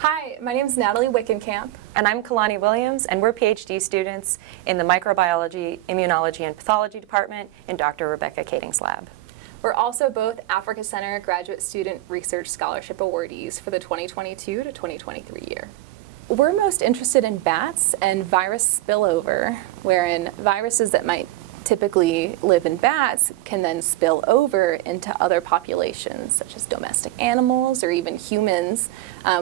Hi, my name is Natalie Wickenkamp. And I'm Kalani Williams, and we're PhD students in the Microbiology, Immunology, and Pathology Department in Dr. Rebecca Kading's lab. We're also both Africa Center Graduate Student Research Scholarship awardees for the 2022 to 2023 year. We're most interested in bats and virus spillover, wherein viruses that might typically live in bats can then spill over into other populations, such as domestic animals or even humans,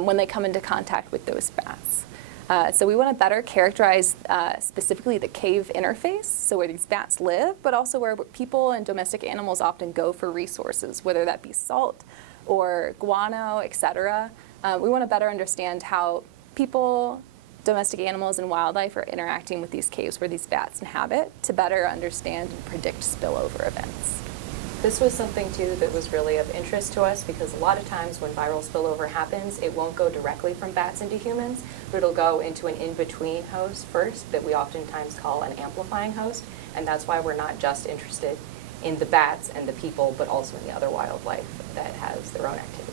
when they come into contact with those bats. So we want to better characterize specifically the cave interface, so where these bats live, but also where people and domestic animals often go for resources, whether that be salt or guano, etc. We want to better understand how people, domestic animals, and wildlife are interacting with these caves where these bats inhabit to better understand and predict spillover events. This was something, too, that was really of interest to us because a lot of times when viral spillover happens, it won't go directly from bats into humans, but it'll go into an in-between host first that we oftentimes call an amplifying host, and that's why we're not just interested in the bats and the people, but also in the other wildlife that has their own activity.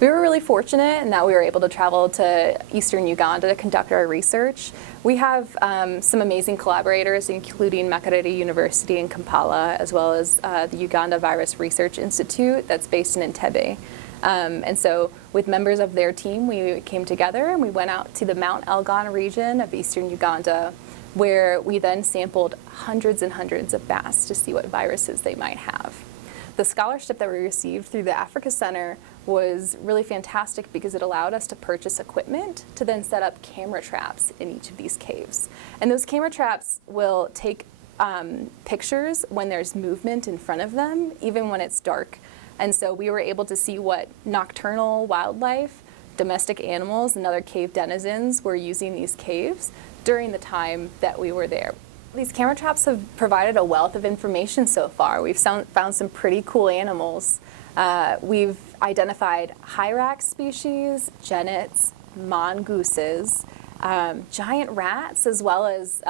We were really fortunate in that we were able to travel to eastern Uganda to conduct our research. We have some amazing collaborators, including Makerere University in Kampala, as well as the Uganda Virus Research Institute that's based in Entebbe. And so with members of their team, we came together and we went out to the Mount Elgon region of eastern Uganda, where we then sampled hundreds and hundreds of bats to see what viruses they might have. The scholarship that we received through the Africa Center was really fantastic because it allowed us to purchase equipment to then set up camera traps in each of these caves. And those camera traps will take pictures when there's movement in front of them, even when it's dark. And so we were able to see what nocturnal wildlife, domestic animals, and other cave denizens were using these caves during the time that we were there. These camera traps have provided a wealth of information so far. We've found some pretty cool animals. We've identified hyrax species, genets, mongooses, giant rats, as well as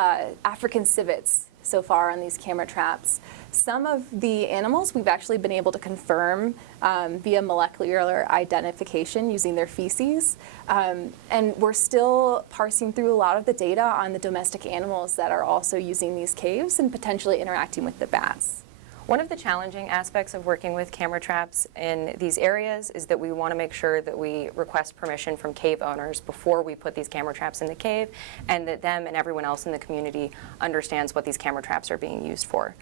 African civets so far on these camera traps. Some of the animals we've actually been able to confirm via molecular identification using their feces. And we're still parsing through a lot of the data on the domestic animals that are also using these caves and potentially interacting with the bats. One of the challenging aspects of working with camera traps in these areas is that we want to make sure that we request permission from cave owners before we put these camera traps in the cave, and that them and everyone else in the community understands what these camera traps are being used for.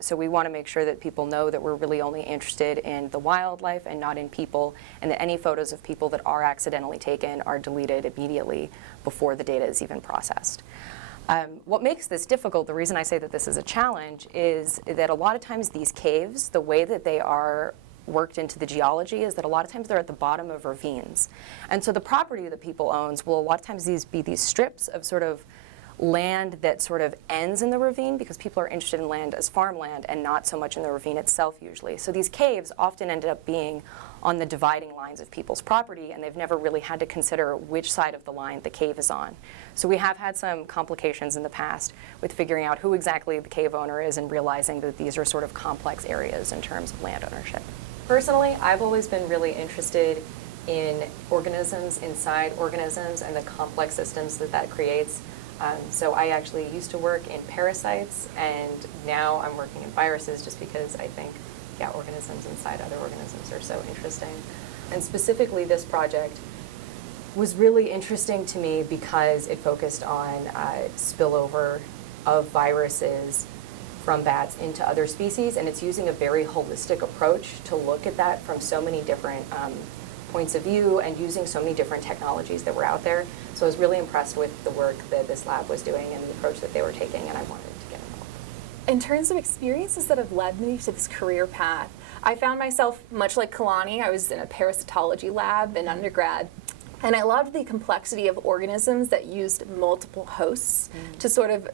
So we want to make sure that people know that we're really only interested in the wildlife and not in people, and that any photos of people that are accidentally taken are deleted immediately before the data is even processed. What makes this difficult, the reason I say that this is a challenge, is that a lot of times these caves, the way that they are worked into the geology is that a lot of times they're at the bottom of ravines. And so the property that people owns will a lot of times be these strips of sort of land that sort of ends in the ravine, because people are interested in land as farmland and not so much in the ravine itself usually. So these caves often ended up being on the dividing lines of people's property, and they've never really had to consider which side of the line the cave is on. So we have had some complications in the past with figuring out who exactly the cave owner is and realizing that these are sort of complex areas in terms of land ownership. Personally, I've always been really interested in organisms inside organisms and the complex systems that creates. So I actually used to work in parasites, and now I'm working in viruses just because I think, yeah, organisms inside other organisms are so interesting. And specifically this project was really interesting to me because it focused on spillover of viruses from bats into other species, and it's using a very holistic approach to look at that from so many different points of view and using so many different technologies that were out there. So I was really impressed with the work that this lab was doing and the approach that they were taking, and I wanted to get involved. In terms of experiences that have led me to this career path, I found myself, much like Kalani, I was in a parasitology lab in undergrad, and I loved the complexity of organisms that used multiple hosts to sort of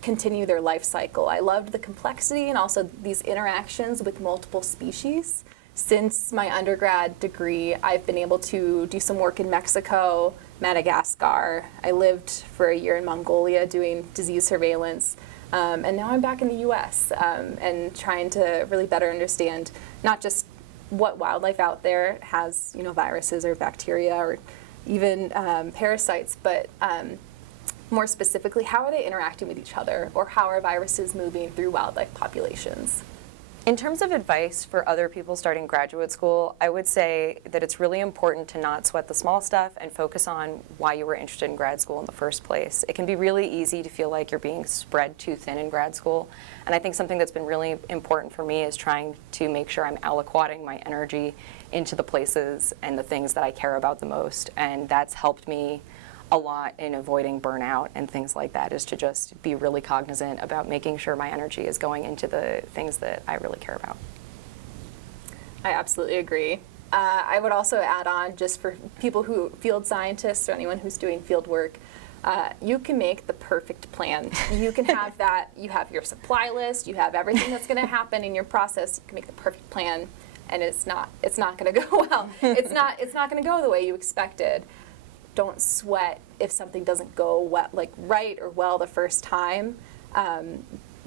continue their life cycle. I loved the complexity and also these interactions with multiple species. Since my undergrad degree, I've been able to do some work in Mexico, Madagascar. I lived for a year in Mongolia doing disease surveillance. And now I'm back in the US and trying to really better understand not just what wildlife out there has, viruses or bacteria or even parasites, but more specifically, how are they interacting with each other, or how are viruses moving through wildlife populations? In terms of advice for other people starting graduate school, I would say that it's really important to not sweat the small stuff and focus on why you were interested in grad school in the first place. It can be really easy to feel like you're being spread too thin in grad school, and I think something that's been really important for me is trying to make sure I'm aliquoting my energy into the places and the things that I care about the most, and that's helped me a lot in avoiding burnout and things like that, is to just be really cognizant about making sure my energy is going into the things that I really care about. I absolutely agree. I would also add on, just for people who, field scientists or anyone who's doing field work, you can make the perfect plan. You can have that, you have your supply list, you have everything that's going to happen in your process. You can make the perfect plan, and it's not going to go well. It's not going to go the way you expected. Don't sweat if something doesn't go well, right or well the first time.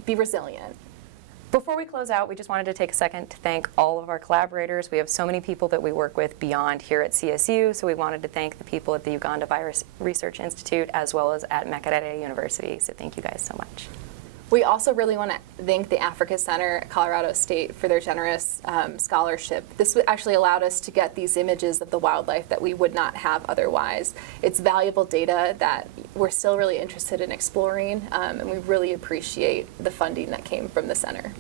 Be resilient. Before we close out, we just wanted to take a second to thank all of our collaborators. We have so many people that we work with beyond here at CSU, so we wanted to thank the people at the Uganda Virus Research Institute as well as at Makerere University, so thank you guys so much. We also really want to thank the Africa Center at Colorado State for their generous scholarship. This actually allowed us to get these images of the wildlife that we would not have otherwise. It's valuable data that we're still really interested in exploring, and we really appreciate the funding that came from the center.